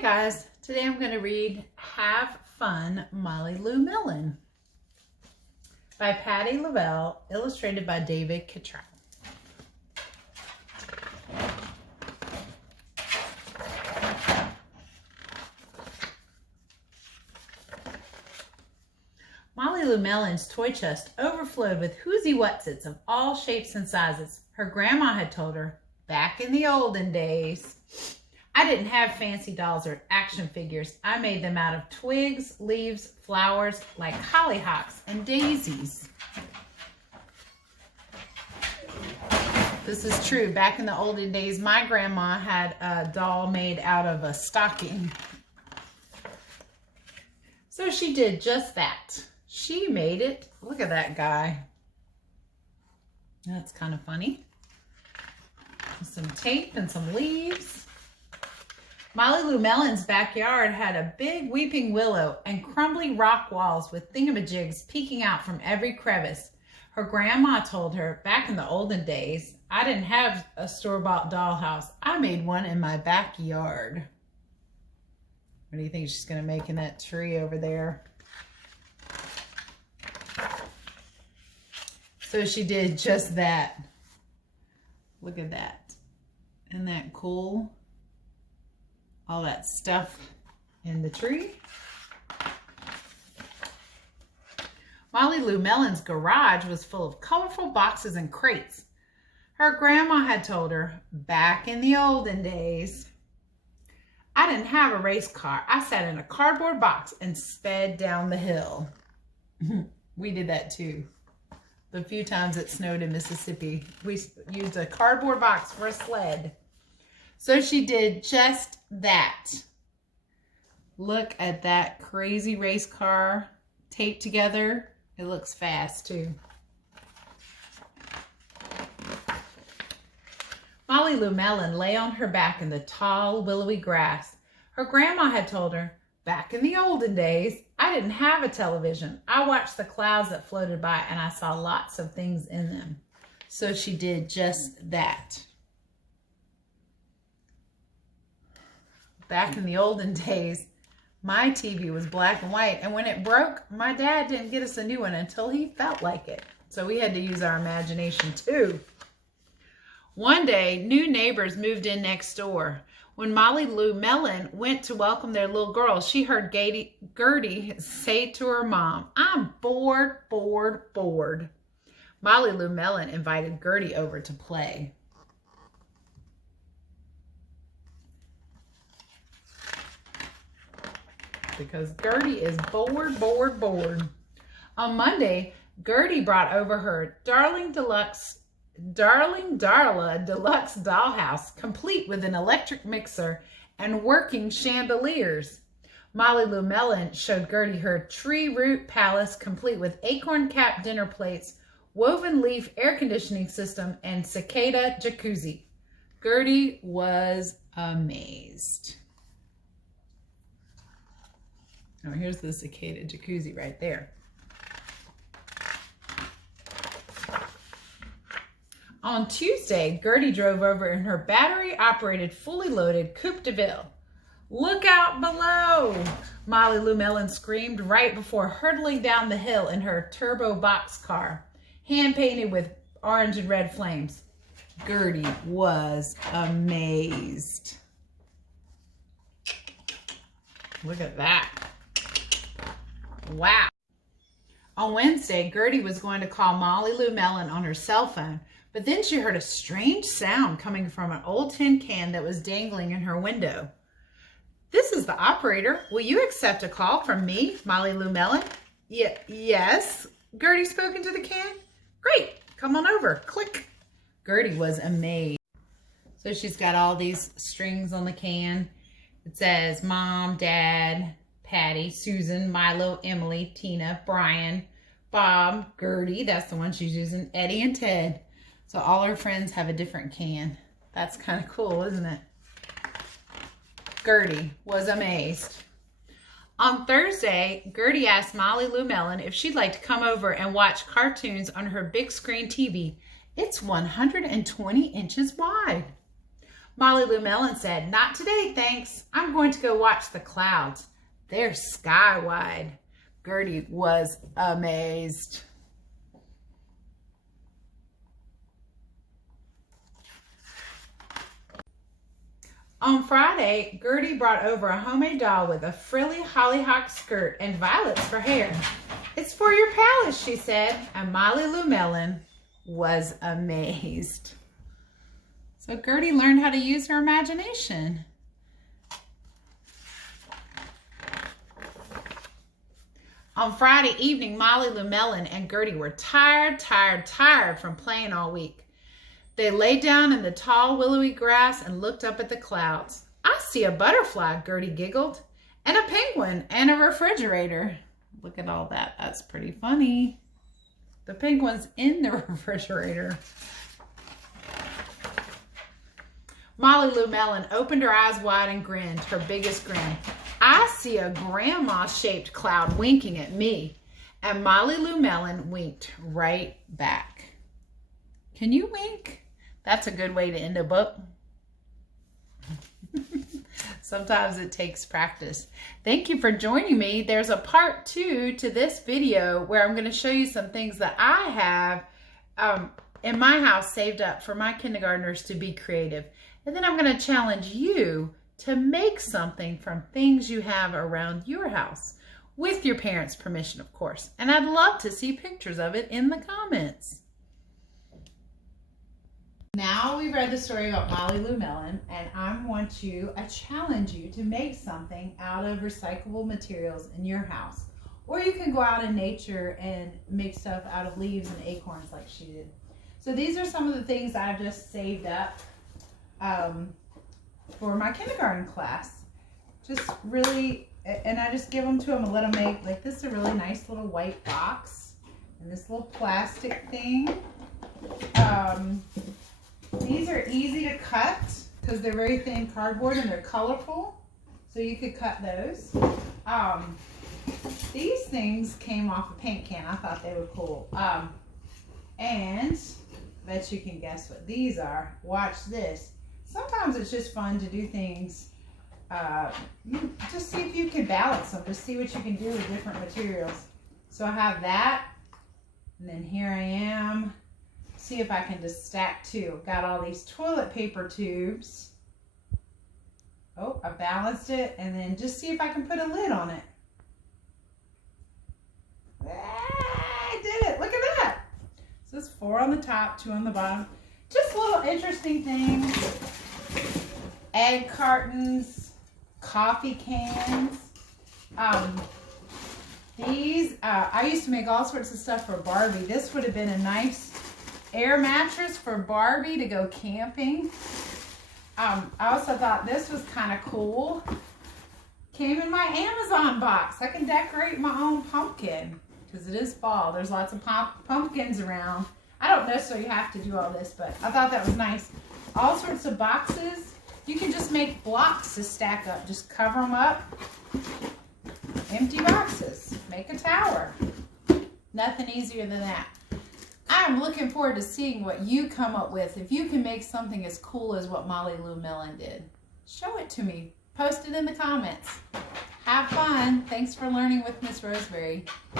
Hi guys, today I'm going to read Have Fun, Molly Lou Melon by Patti LaBelle, illustrated by David Cottrell. Molly Lou Melon's toy chest overflowed with whoozy whatsits of all shapes and sizes. Her grandma had told her, back in the olden days, I didn't have fancy dolls or action figures. I made them out of twigs, leaves, flowers, like hollyhocks and daisies. This is true. Back in the olden days, my grandma had a doll made out of a stocking. So she did just that. She made it. Look at that guy. That's kind of funny. Some tape and some leaves. Molly Lou Melon's backyard had a big weeping willow and crumbly rock walls with thingamajigs peeking out from every crevice. Her grandma told her, back in the olden days, I didn't have a store-bought dollhouse. I made one in my backyard. What do you think she's going to make in that tree over there? So she did just that. Look at that. Isn't that cool? All that stuff in the tree. Molly Lou Melon's garage was full of colorful boxes and crates. Her grandma had told her, back in the olden days, I didn't have a race car. I sat in a cardboard box and sped down the hill. We did that too. The few times it snowed in Mississippi, we used a cardboard box for a sled. So she did just that. Look at that crazy race car taped together. It looks fast too. Molly Lou Melon lay on her back in the tall, willowy grass. Her grandma had told her, back in the olden days, I didn't have a television. I watched the clouds that floated by and I saw lots of things in them. So she did just that. Back in the olden days, my TV was black and white, and when it broke, my dad didn't get us a new one until he felt like it. So we had to use our imagination too. One day, new neighbors moved in next door. When Molly Lou Melon went to welcome their little girl, she heard Gertie say to her mom, I'm bored, bored, bored. Molly Lou Melon invited Gertie over to play. Because Gertie is bored, bored, bored. On Monday, Gertie brought over her Darling Darla Deluxe dollhouse, complete with an electric mixer and working chandeliers. Molly Lou Melon showed Gertie her tree root palace, complete with acorn cap dinner plates, woven leaf air conditioning system, and cicada jacuzzi. Gertie was amazed. Oh, here's the cicada jacuzzi right there. On Tuesday, Gertie drove over in her battery-operated, fully loaded Coupe de Ville. Look out below, Molly Lou Melon screamed right before hurtling down the hill in her turbo box car, hand-painted with orange and red flames. Gertie was amazed. Look at that. Wow. On Wednesday, Gertie was going to call Molly Lou Melon on her cell phone, but then she heard a strange sound coming from an old tin can that was dangling in her window. This is the operator. Will you accept a call from me, Molly Lou Melon? Yes, Gertie spoke into the can. Great, come on over. Click. Gertie was amazed. So she's got all these strings on the can. It says Mom, Dad, Patty, Susan, Milo, Emily, Tina, Brian, Bob, Gertie, that's the one she's using, Eddie, and Ted. So all her friends have a different can. That's kind of cool, isn't it? Gertie was amazed. On Thursday, Gertie asked Molly Lou Melon if she'd like to come over and watch cartoons on her big screen TV. It's 120 inches wide. Molly Lou Melon said, "Not today, thanks. I'm going to go watch the clouds. They're sky-wide." Gertie was amazed. On Friday, Gertie brought over a homemade doll with a frilly hollyhock skirt and violets for hair. "It's for your palace," she said, and Molly Lou Melon was amazed. So Gertie learned how to use her imagination. On Friday evening, Molly Lou Melon and Gertie were tired from playing all week. They lay down in the tall, willowy grass and looked up at the clouds. "I see a butterfly," Gertie giggled, "and a penguin and a refrigerator." Look at all that. That's pretty funny. The penguin's in the refrigerator. Molly Lou Melon opened her eyes wide and grinned, her biggest grin. "I see a grandma-shaped cloud winking at me." And Molly Lou Melon winked right back. Can you wink? That's a good way to end a book. Sometimes it takes practice. Thank you for joining me. There's a part 2 to this video where I'm going to show you some things that I have in my house saved up for my kindergartners to be creative. And then I'm going to challenge you to make something from things you have around your house, with your parents' permission, of course. And I'd love to see pictures of it in the comments. Now we've read the story about Molly Lou Melon, and I challenge you to make something out of recyclable materials in your house. Or you can go out in nature and make stuff out of leaves and acorns like she did. So these are some of the things I've just saved up for my kindergarten class. Just really, and I just give them to them and let them make, like this is a really nice little white box. And this little plastic thing. These are easy to cut because they're very thin cardboard and they're colorful. So you could cut those. These things came off a paint can. I thought they were cool. And I bet you can guess what these are. Watch this. Sometimes it's just fun to do things. Just see if you can balance them. Just see what you can do with different materials. So I have that. And then here I am. See if I can just stack 2. Got all these toilet paper tubes. Oh, I balanced it. And then just see if I can put a lid on it. I did it. Look at that. So it's 4 on the top, 2 on the bottom. Just little interesting things. Egg cartons, coffee cans. I used to make all sorts of stuff for Barbie. This would have been a nice air mattress for Barbie to go camping. I also thought this was kind of cool. Came in my Amazon box. I can decorate my own pumpkin because it is fall. There's lots of pumpkins around. I don't necessarily have to do all this, but I thought that was nice. All sorts of boxes. You can just make blocks to stack up. Just cover them up. Empty boxes. Make a tower. Nothing easier than that. I'm looking forward to seeing what you come up with. If you can make something as cool as what Molly Lou Melon did, show it to me. Post it in the comments. Have fun. Thanks for learning with Miss Roseberry.